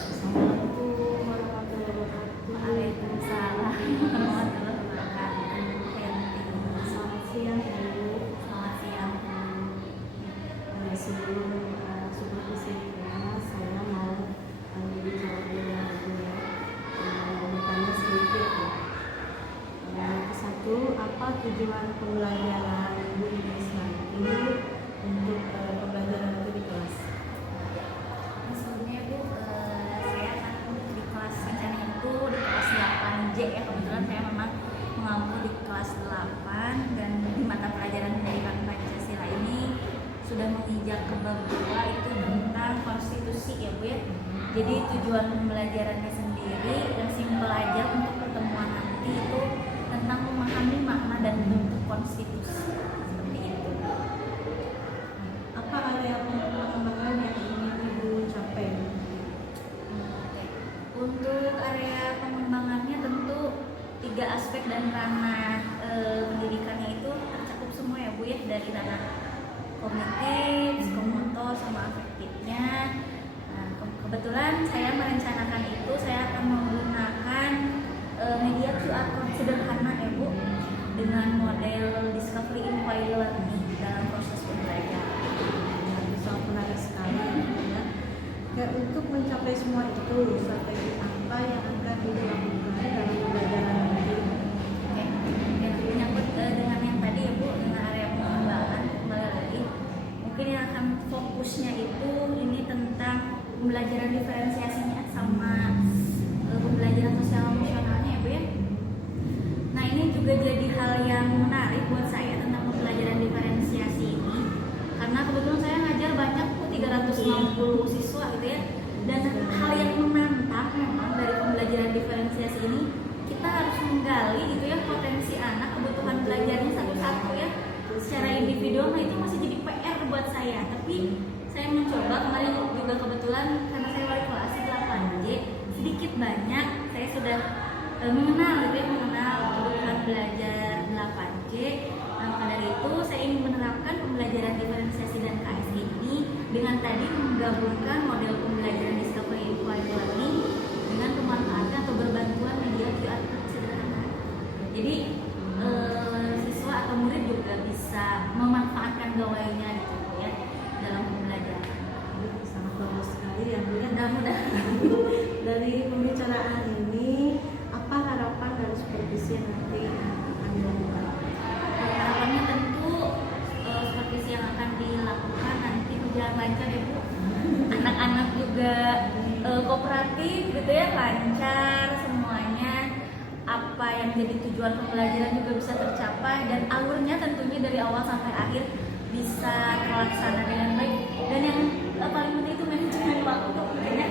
Assalamualaikum warahmatullahi wabarakatuh. Waalaikumsalam warahmatullahi wabarakatuh. Selamat siang Ibu. Selamat siang. Sebelum supervisinya, saya mau bicara dengan Ibu ya. Bertanya sedikit ya. Satu, apa tujuan pembelajaran Ibu di Islam ini untuk pembelajaran itu di kelas? Sebelumnya Bu, saya akan di kelas rencana itu di kelas 8J ya. Kebetulan saya memang mengampu di kelas 8 dan di mata pelajaran pendidikan Pancasila ini sudah menginjak ke bab 2 itu tentang konstitusi ya Bu ya. Jadi tujuan pembelajarannya sendiri yang simpel aja untuk pertemuan nanti itu tentang memahami makna dan bentuk konstitusi seperti itu. Apa area pengembangan yang ingin Ibu capai? Oke. Untuk area pengembangannya tentu 3 aspek dan ranah pendidikannya itu tercakup semua ya Bu ya, dari ranah kognitif, psikomotor, sama afektifnya. Nah, kebetulan saya merencanakan itu saya akan menggunakan media QR code sederhana ya Bu, dengan model discovery inquiry learning dalam proses pembelajaran. Sangat menarik sekali ya. Untuk mencapai semua itu, strategi apa yang akan dilakukan dalam pembelajaran nanti? Oke, yang menyangkut dengan yang tadi ya Bu, dengan area pengembangan kembali lagi, mungkin yang akan fokusnya itu ini tentang pembelajaran diferensiasinya sama pembelajaran sosial emosionalnya ya Bu ya. Nah ini juga jadi hal yang menarik buat saya tentang pembelajaran diferensiasi ini, karena kebetulan saya ngajar banyak Bu, 360 siswa gitu ya. Dan hal yang menantang memang dari pembelajaran diferensiasi ini, kita harus menggali gitu ya potensi anak, kebutuhan belajarnya satu-satu ya secara individual. Nah itu masih jadi PR buat saya, tapi saya mencoba kemarin juga kebetulan karena saya wali kelas 8J, sedikit banyak saya sudah mengenal gitu ya, mengenal kebutuhan belajar 8J. Nah, maka dari itu saya ingin menerapkan pembelajaran diferensiasi dan KS ini dengan tadi menggabungkan model pembelajaran discovery inquiry learning dengan pemanfaatan atau berbantuan media QR code sederhana. Jadi siswa atau murid juga bisa memanfaatkan gawainya gitu ya dalam pembelajaran. Sangat bagus sekali ya Bu ya. Mudah-mudahan Dari pembicaraan ini, apa harapan dari supervisi yang nanti akan dilakukan? harapannya tentu supervisi yang akan dilakukan nanti berjalan lancar ya Bu. Anak-anak juga kooperatif gitu ya, lancar semuanya. Apa yang jadi tujuan pembelajaran juga bisa tercapai, dan alurnya tentunya dari awal sampai akhir bisa terlaksana dengan baik. Dan yang paling penting itu manajemen waktu ya.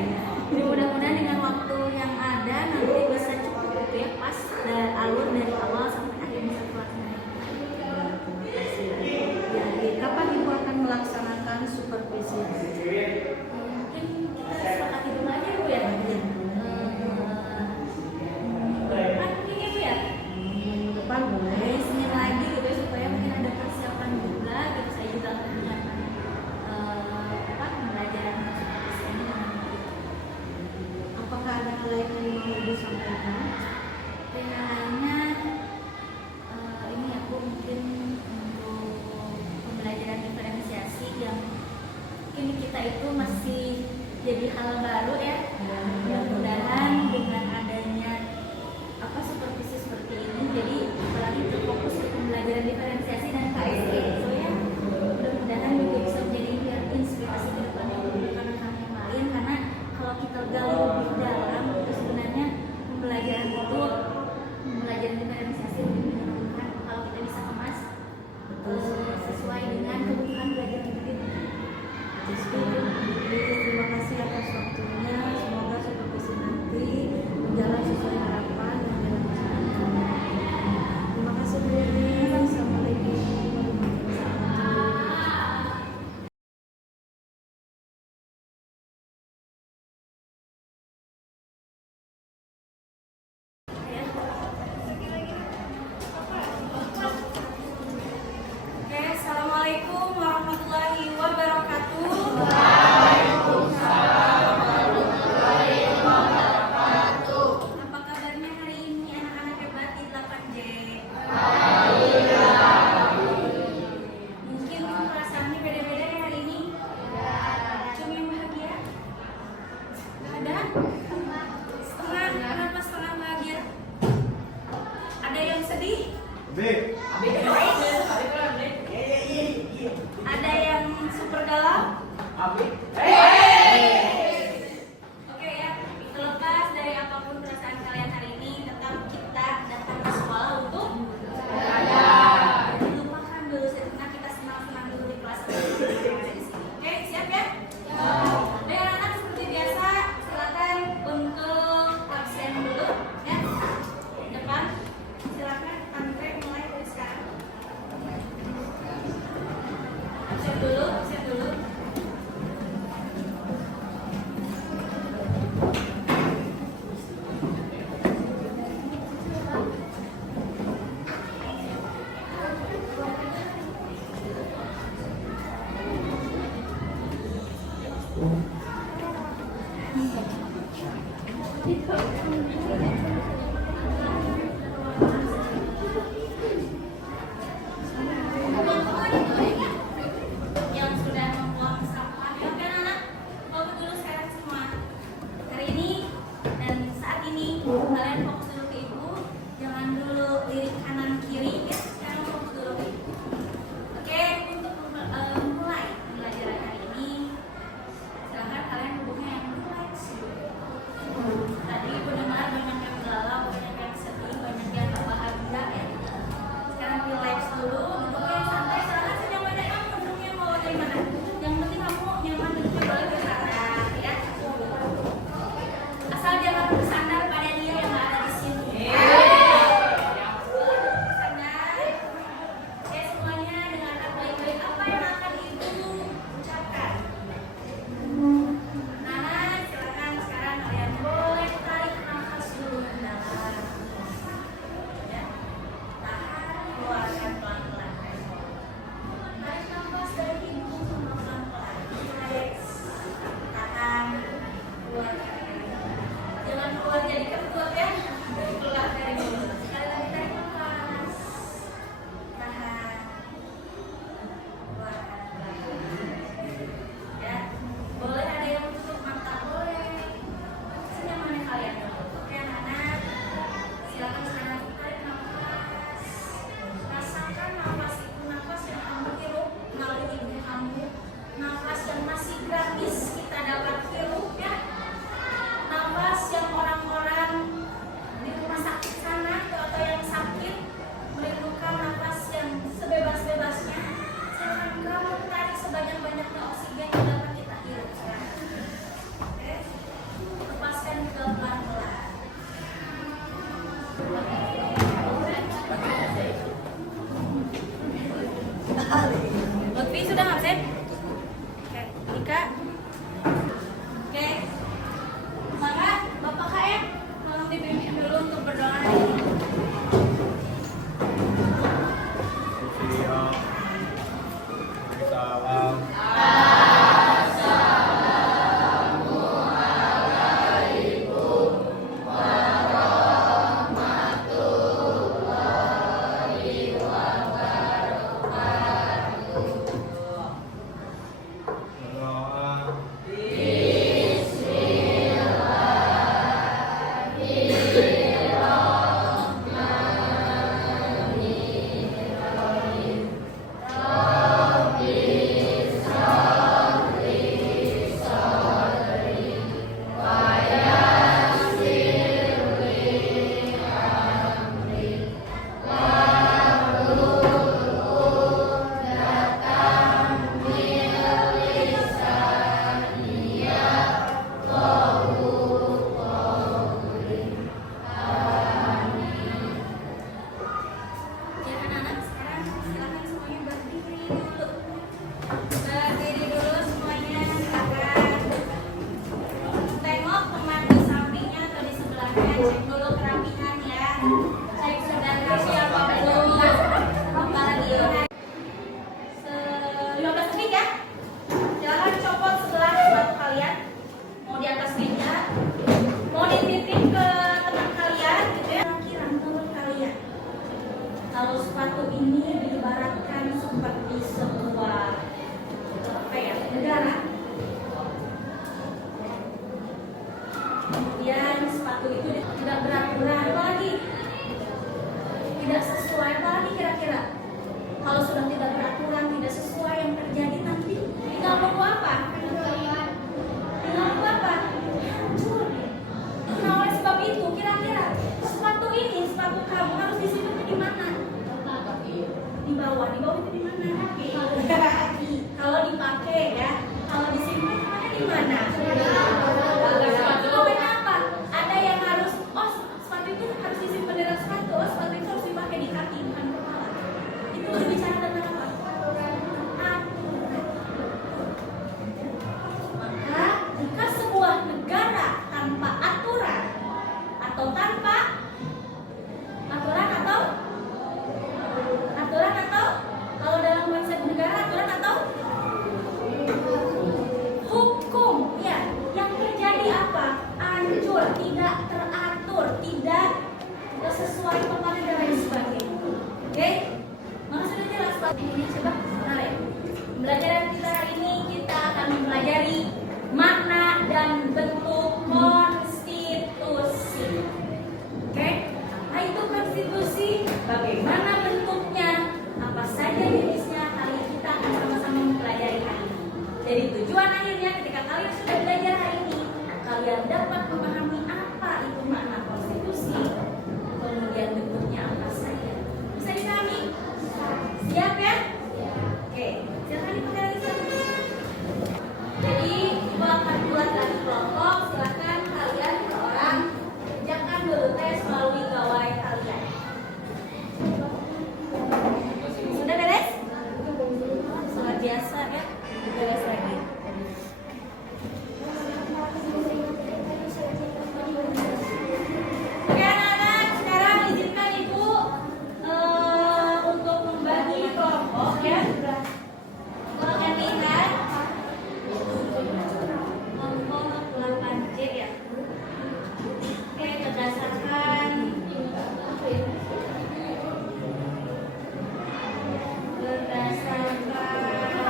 Jadi mudah-mudahan dengan waktu yang ada nanti bisa cukup gitu ya, pas dan alur dari awal sampai akhir bisa terlaksana. Jadi, kapan Ibu akan melaksanakan supervisi? Mungkin kita sepakati dulu aja Bu ya. Depan mungkin ya Bu ya. Minggu depan boleh. Dari Senin lagi gitu ya, supaya mungkin ada persiapan juga gitu. Saya juga akan menyiapkan pembelajaran supervisi ini dengan baik. Apakah ada hal lain yang mau Ibu sampaikan? Dan yang lainnya ini ya Bu, mungkin untuk pembelajaran diferensiasi yang mungkin kita itu masih jadi hal baru ya. Mudah-mudahan dengan adanya supervisi seperti ini, jadi apalagi terfokus ke pembelajaran diferensiasi dan KSI itu ya, mudah-mudahan juga bisa menjadi inspirasi ke depannya untuk rekan-rekan yang lain. Karena kalau kita gali lebih dalam itu sebenarnya pembelajaran diferensiasi lebih menyenangkan kalau kita bisa kemas sesuai dengan kebutuhan belajar murid. Terima kasih atas waktunya. Semoga supervisi nanti berjalan sesuai harapan dan jalan bersama. Terima kasih Bu. Assalamualaikum. Setengah, kenapa setengah bahagia? Ada yang sedih? Ada yang super galau? Oke ya, terlepas dari apapun perasaan kalian hari ini, tetap kita datang ke sekolah untuk belajar. Lupakan dulu sejenak, kita senang-senang dulu di kelas. Oke, siap ya? Baik anak-anak, seperti biasa, silakan untuk absen dulu ya. Depan, silakan antre mulai dari sekarang. Absen dulu, absen dulu. Yang sudah membuang sampah, oke anak, fokus dulu sekarang semua. Hari ini dan saat ini kalian fokus dulu ke ibu, jangan dulu lirik kanan kiri ya. Sekarang fokus dulu ke ibu. Oke, untuk mulai pembelajaran hari ini, silakan kalian duduknya yang relax. Tadi aku dengar banyak yang galau, banyak yang sedih, banyak yang gak bahagia ya. Sekarang relax dulu, duduknya yang santai, silakan senyaman kamu duduknya mau dari mana. Yang penting kamu nyaman duduknya boleh bersandar ya. Asal jangan bersandar pada dia yang gak ada di sini. Bersandar. Ya semuanya dengarkan baik-baik apa yang akan ibu ucapkan. Nah, silakan sekarang kalian boleh tarik nafas dulu mendalam. Ya. Tahan, keluarkan pelan-pelan. Tarik nafas dari hidung sama pelan-pelan. Relax. Tahan, keluarkan. Jangan keluar jadi kentut ya. Keluar dari mulut. Sekali lagi tarik nafas. Tahan. Keluarkan pelan-pelan. Ya, boleh ada yang tutup mata, boleh. Senyamannya kalian dulu. Oke anak-anak, silakan sekarang tarik nafas. Rasakan nafas itu, nafas yang kamu hirup melalui hidung kamu, nafas yang masih gratis kita dapat hirup ya. Nafas yang orang-orang kemudian sepatu itu tidak beraturan, apalagi tidak sesuai, apalagi kira-kira kalau sudah tidak beraturan, tidak sesuai yang terjadi nanti tinggal nunggu apa? Tinggal nunggu apa? Hancur. Nah, oleh sebab itu kira-kira sepatu ini, sepatu kamu harus disimpan di mana? Di bawah itu di mana? Kalau dipakai ya, kalau disimpan di mana? Sepatu apa? Ada yang harus, oh sepatu itu harus disimpan di dalam sepatu, oh sepatu itu harus dipakai di kaki bukan kepala. Itu berbicara tentang apa? Aturan. Maka jika sebuah negara tanpa aturan atau tanpa aturan atau kalau dalam konsep negara aturan atau hukum, ya, yang terjadi apa? Hancur, tidak teratur, tidak sesuai pemakai dan lain sebagainya. Oke, maka sudah jelas Pak ini coba menarik. Pembelajaran kita hari ini kita akan mempelajari makna dan bentuk konstitusi. Oke, nah itu konstitusi, bagaimana bentuknya, apa saja jenisnya, hari ini kita akan sama-sama mempelajari hari ini. Jadi tujuan akhirnya ketika kalian sudah belajar hari ini, kalian dapat memahami apa itu makna konstitusi, kemudian bentuknya apa saja. Bisa dipahami? Siap ya? Oke, silakan dipakai lagi satu. Jadi ibu akan buat lagi kelompok, silakan kalian per orang kerjakan dulu tes melalui gawai kalian. Sudah beres? Sangat biasa ya, beres lagi. Oke anak-anak, sekarang izinkan ibu untuk membagi kelompok ya. Kalau kalian lihat kelompok 8C ya. Oke, berdasarkan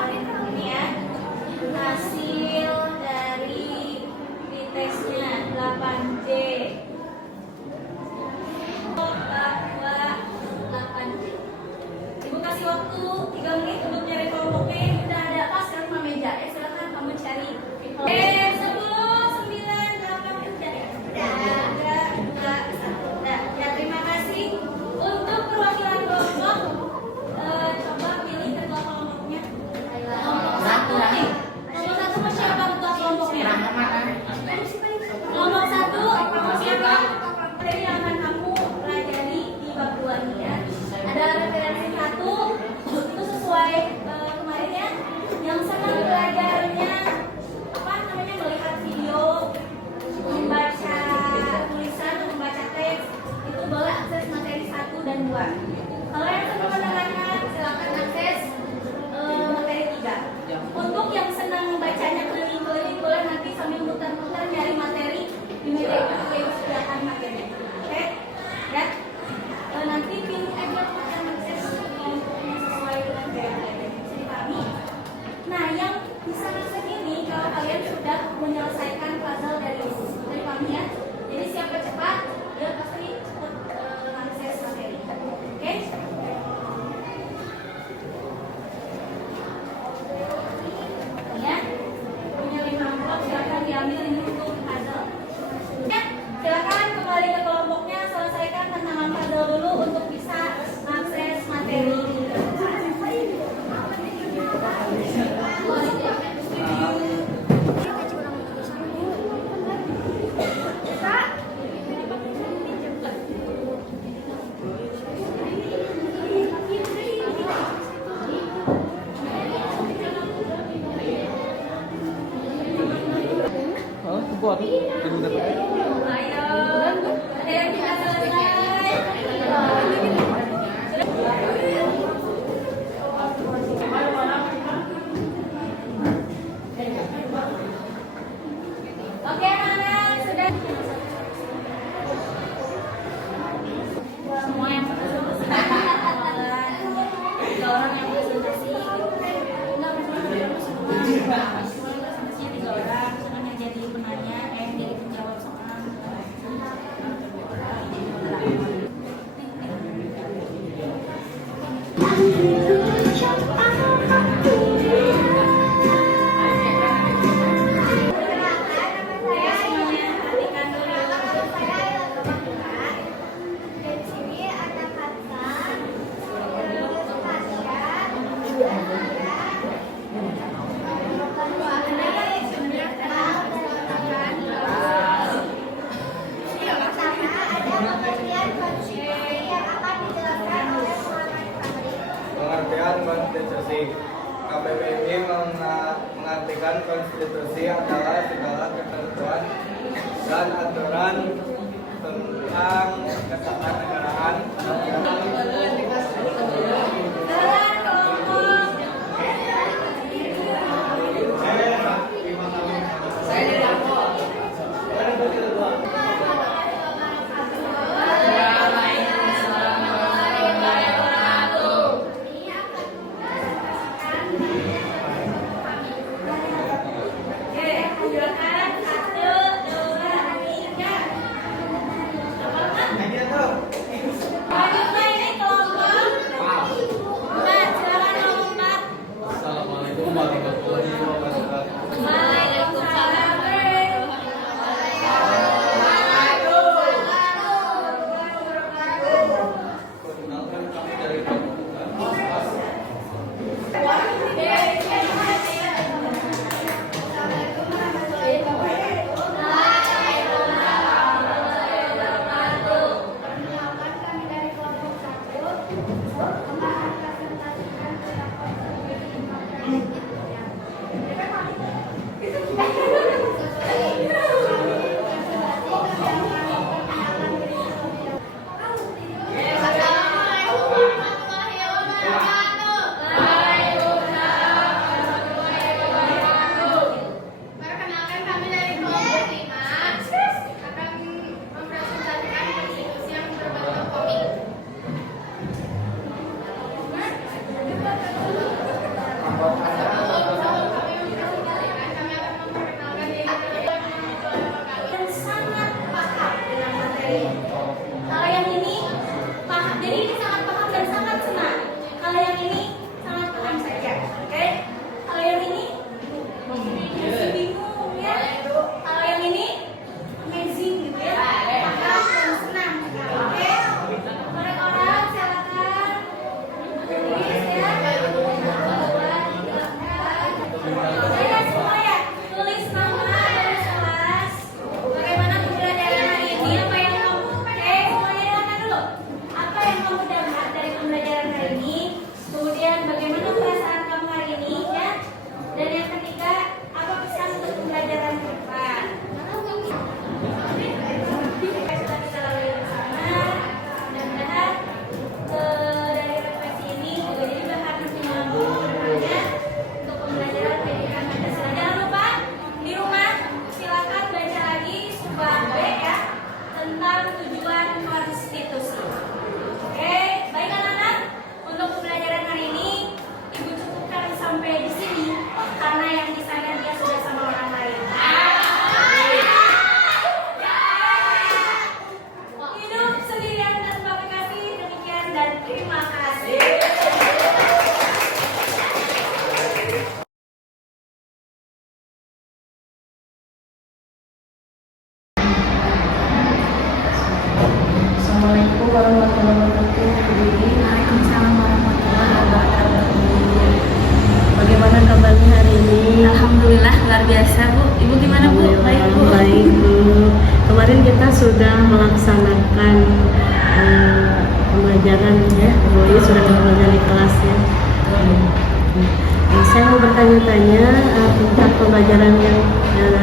ini ya, hasil dari tesnya 8C. Bahwa 8C. Ibu kasih waktu 3 menit untuk nyari kelompoknya. Sudah ada pas kan sama meja. Silakan kamu cari. 10, 9, 8 sudah ya. Sudah, 2, 1. Nah, ya terima kasih untuk perwakilan kelompok. Coba pilih ketua kelompoknya. Kelompok 1 nih. Kelompok 1 mau siapa ketua kelompoknya? Kelompok 1 kamu siapa? Jadi yang akan kamu pelajari di bab 2 ini ya. Ada referensi 1 itu sesuai kemarin ya. Yang senang belajarnya apa namanya, melihat video, membaca tulisan atau membaca teks, itu boleh akses materi 1 dan 2. Kalau yang senang mendengarkan silakan akses materi 3. Untuk yang senang membacanya keliling-keliling boleh nanti sambil muter-muter nyari materi di media itu yang disediakan materinya. Oke? Ya. Nanti pilih aja yang akses kelompoknya sesuai dengan gaya kalian. Bisa dipahami? Nah, yang bisa akses ini kalau kalian sudah menyelesaikan puzzle dari kami ya. Jadi siapa cepat, dia pasti cepat akses materi. Oke? Ya, punya 5 amplop, silakan diambil ini untuk puzzle. Ya, silakan kembali ke kelompoknya, selesaikan tantangan puzzle dulu untuk bisa akses materi. Buat ini dapat. Ayo, ada yang tidak selesai. Oke, anak-anak sudah. Semua yang presentasi, tiga orang yang presentasi. Enggak, presentasinya 3 orang. Senang yang jadi penanya, jadi penjawab soal. dan aturan tentang ketatanegaraan. Assalamualaikum warahmatullahi wabarakatuh. Perkenalkan kami dari Fakultas. Perkenalkan kami dari kelompok 5 akan mempresentasikan konstitusi yang berbentuk komik. Dan sangat paham dengan materi. Kalau yang ini paham, jadi ini sangat paham dan sangat senang. Kalau yang ini sangat paham saja, oke? Kalau yang ini masih bingung ya. Kalau yang ini amazing gitu ya, paham dan senang, oke? Orang-orang silakan tulis ya. Saya semua ya, tulis nama, tulis kelas. Bagaimana pembelajaran hari ini? Apa yang kamu semuanya dengarkan dulu. Apa yang kamu dapat dari pembelajaran hari ini? Kemudian bagaimana perasaan kamu hari ini ya? Dan yang ketiga, apa pesan untuk pembelajaran ke depan? Sudah kita lalui bersama. Mudah-mudahan dari refleksi ini juga jadi bahan penyemangat kedepannya untuk pembelajaran pendidikan Pancasila. Jangan lupa di rumah silakan baca lagi subbab B ya tentang tujuan konstitusi. Oke, baik anak-anak, untuk pembelajaran hari ini Ibu cukupkan sampai di sini karena yang di sana dia sudah sama orang lain. Hidup sendirian tanpa kekasih, demikian dan terima kasih. Assalamualaikum warahmatullahi wabarakatuh. Waalaikumsalam warahmatullahi wabarakatuh. Bagaimana kabarnya hari ini? Alhamdulillah luar biasa Bu. Ibu gimana Bu? Baik Bu. Baik Bu. Kemarin kita sudah melaksanakan pembelajaran ya. Bu ini sudah belajar di kelas ya. Saya mau bertanya-tanya tentang pembelajaran yang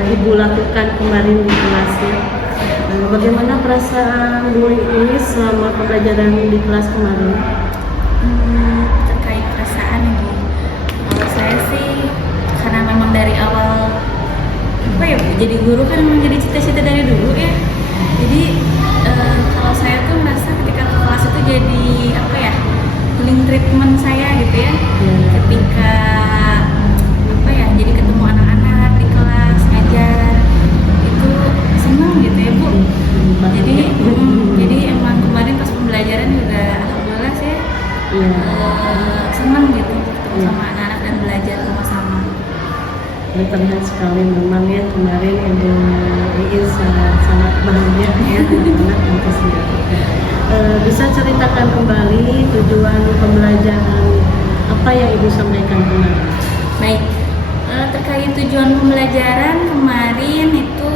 Ibu lakukan kemarin di kelas ya. Bagaimana perasaan Bu ini selama pembelajaran di kelas kemarin? Terkait perasaan Bu, kalau saya sih karena memang dari awal apa ya Bu, jadi guru kan memang jadi cita-cita dari dulu ya. Jadi kalau saya tuh merasa ketika ke kelas itu jadi apa ya, healing treatment saya gitu ya. Ketika apa ya, jadi ketemu anak-anak di kelas ngajar itu senang gitu ya Bu. Jadi emang kemarin pas pembelajaran juga alhamdulillah saya senang gitu ketemu sama anak-anak dan belajar sama-sama. Terlihat sekali memang ya kemarin Ibu Iis sangat bahagia ya anak-anak antusias. Bisa ceritakan kembali tujuan pembelajaran apa yang Ibu sampaikan kemarin? Baik, terkait tujuan pembelajaran kemarin itu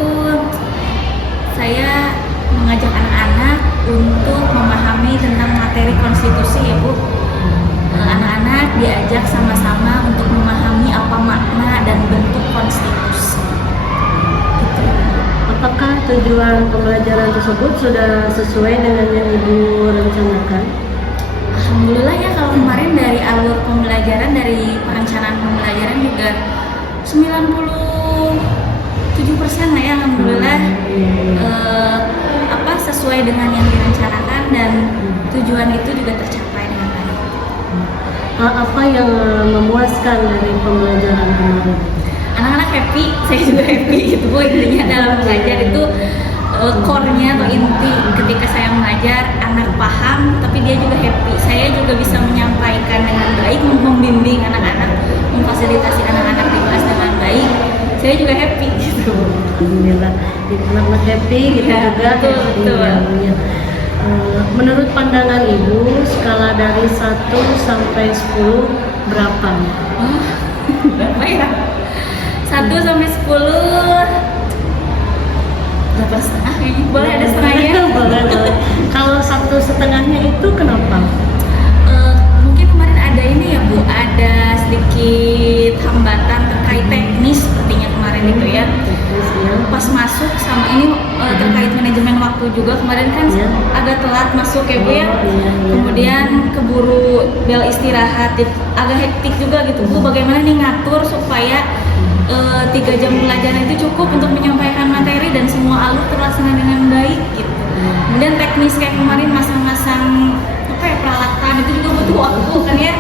saya mengajak anak-anak untuk memahami tentang materi konstitusi ya Bu. Anak-anak diajak sama-sama untuk memahami apa makna dan bentuk konstitusi. Apakah tujuan pembelajaran tersebut sudah sesuai dengan yang Ibu rencanakan? Alhamdulillah ya, kalau kemarin dari alur pembelajaran, dari perencanaan pembelajaran juga 97% lah ya, alhamdulillah. Sesuai dengan yang direncanakan dan tujuan itu juga tercapai dengan baik. Apa yang memuaskan dari pembelajaran kemarin? Anak-anak happy, saya juga happy gitu Bu. Intinya dalam belajar itu core-nya atau inti ketika saya mengajar, anak paham tapi dia juga happy. Saya juga bisa menyampaikan dengan baik, membimbing anak-anak, memfasilitasi anak-anak di kelas dengan baik. Saya juga happy gitu. Alhamdulillah, anak-anak happy gitu Ya, juga. betul. Iya. Menurut pandangan Ibu, skala dari 1 sampai 10 berapa? Berapa ya? 1 sampai 10 8,5 kayaknya. Boleh ada setengahnya? Boleh. Kalau 1,5 itu kenapa? Mungkin kemarin ada ini ya Bu, ada sedikit hambatan terkait teknis sepertinya kemarin itu ya. Terus ya. Pas masuk sama ini terkait manajemen waktu juga kemarin kan Iya. agak telat masuk ya Bu ya. Oh, iya. Kemudian keburu bel istirahat, agak hektik juga gitu Bu. Bagaimana nih ngatur supaya 3 jam pelajaran itu cukup untuk menyampaikan materi dan semua alur terlaksana dengan baik gitu. Kemudian teknis kayak kemarin masang-masang peralatan itu juga butuh waktu kan ya.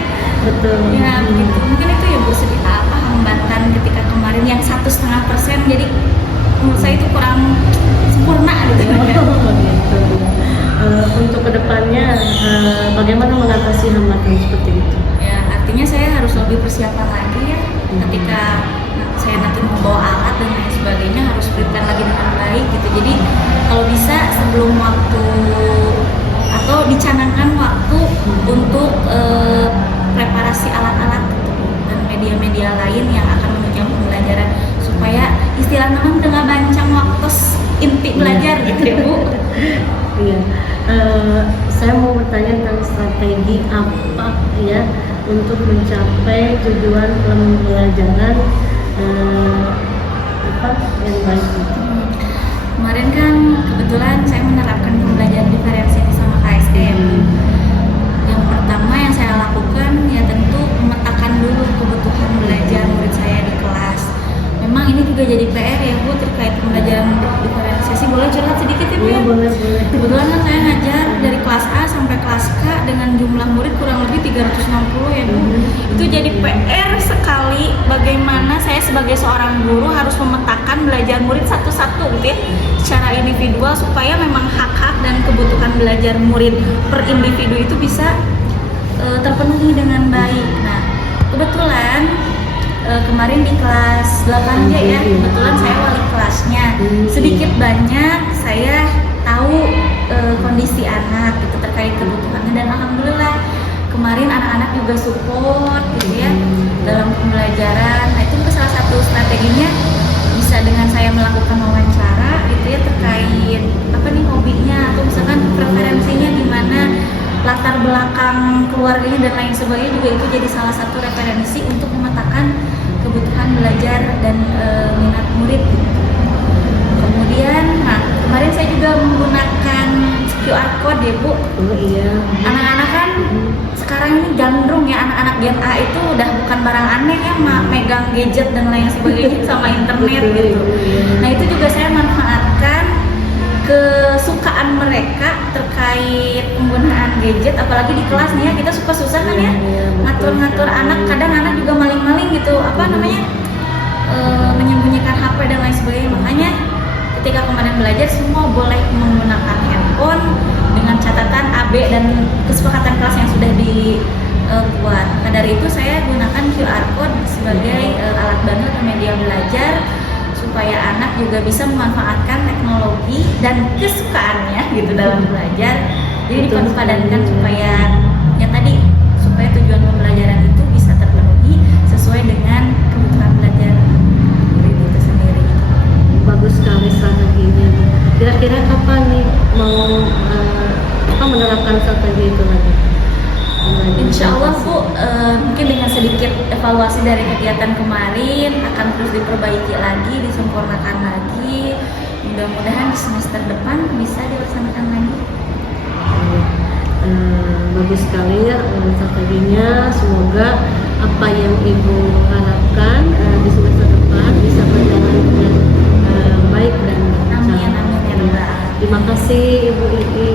Betul. Ya begitu. Mungkin itu ya Bu, sedikit hambatan ketika kemarin yang 1,5%, jadi menurut saya itu kurang sempurna gitu ya. Gitu. Untuk kedepannya bagaimana mengatasi hambatan seperti itu? Ya artinya saya harus lebih persiapan lagi ya ketika saya nanti membawa alat dan lain sebagainya, harus prepare lagi dengan baik gitu. Jadi kalau bisa sebelum waktu atau dicanangkan waktu untuk preparasi alat-alat gitu, dan media-media lain yang akan menunjang pembelajaran supaya istilah nama tengah bancang waktu inti belajar gitu ya Bu. Iya. Saya mau bertanya tentang strategi apa ya untuk mencapai tujuan pembelajaran yang baik itu. Kemarin kan kebetulan saya menerapkan pembelajaran diferensiasi sama KSM. Yang pertama yang saya lakukan ya tentu memetakan dulu kebutuhan belajar murid saya di kelas. Memang ini juga jadi PR ya Bu terkait pembelajaran diferensiasi. Boleh curhat sedikit ya Bu Iya, ya? boleh. Kebetulan kan saya ngajar dari kelas A sampai kelas K dengan jumlah murid kurang lebih 360 ya Bu. Itu jadi PR sekali bagaimana saya sebagai seorang guru harus memetakan belajar murid satu-satu gitu ya, secara individual supaya memang hak-hak dan kebutuhan belajar murid per individu itu bisa terpenuhi dengan baik. Nah, kebetulan kemarin di kelas 8J ya, kebetulan saya wali kelasnya. Sedikit banyak saya tahu kondisi anak itu terkait kebutuhannya, dan alhamdulillah kemarin anak-anak juga support gitu ya dalam pembelajaran. Nah itu salah satu strateginya bisa dengan saya melakukan wawancara gitu ya terkait apa nih hobinya atau misalkan preferensinya gimana, latar belakang keluarganya dan lain sebagainya, juga itu jadi salah satu referensi untuk memetakan kebutuhan belajar dan minat murid gitu. Kemudian, nah kemarin saya juga menggunakan QR code ya Bu. Oh iya. Anak-anak kan sekarang ini gandrung ya, anak-anak Gen A itu udah bukan barang aneh ya, megang gadget dan lain sebagainya sama internet gitu. Nah itu juga saya manfaatkan kesukaan mereka terkait penggunaan gadget, apalagi di kelas nih ya, kita suka susah kan ya ngatur-ngatur anak, kadang anak juga maling-maling gitu, apa namanya menyembunyikan HP dan lain sebagainya. Makanya ketika kemarin belajar semua boleh menggunakan handphone dengan catatan AB dan kesepakatan kelas yang sudah dibuat. Nah dari itu saya gunakan QR code sebagai alat bantu atau media belajar supaya anak juga bisa memanfaatkan teknologi dan kesukaannya gitu dalam belajar. Jadi dipadupadankan supaya ya tadi supaya tujuan pembelajaran itu bisa terpenuhi sesuai dengan kebutuhan belajar murid itu sendiri. Bagus sekali strateginya. Kira-kira kapan nih mau menerapkan strategi itu lagi? Insya Allah Bu, mungkin dengan sedikit evaluasi dari kegiatan kemarin akan terus diperbaiki lagi, disempurnakan lagi. mudah-mudahan di semester depan bisa dilaksanakan lagi. Bagus sekali ya strateginya. Semoga apa yang Ibu harapkan di semester depan bisa berjalan dengan baik dan lancar. Amin, amin ya Rabbal. Terima kasih Ibu Iis.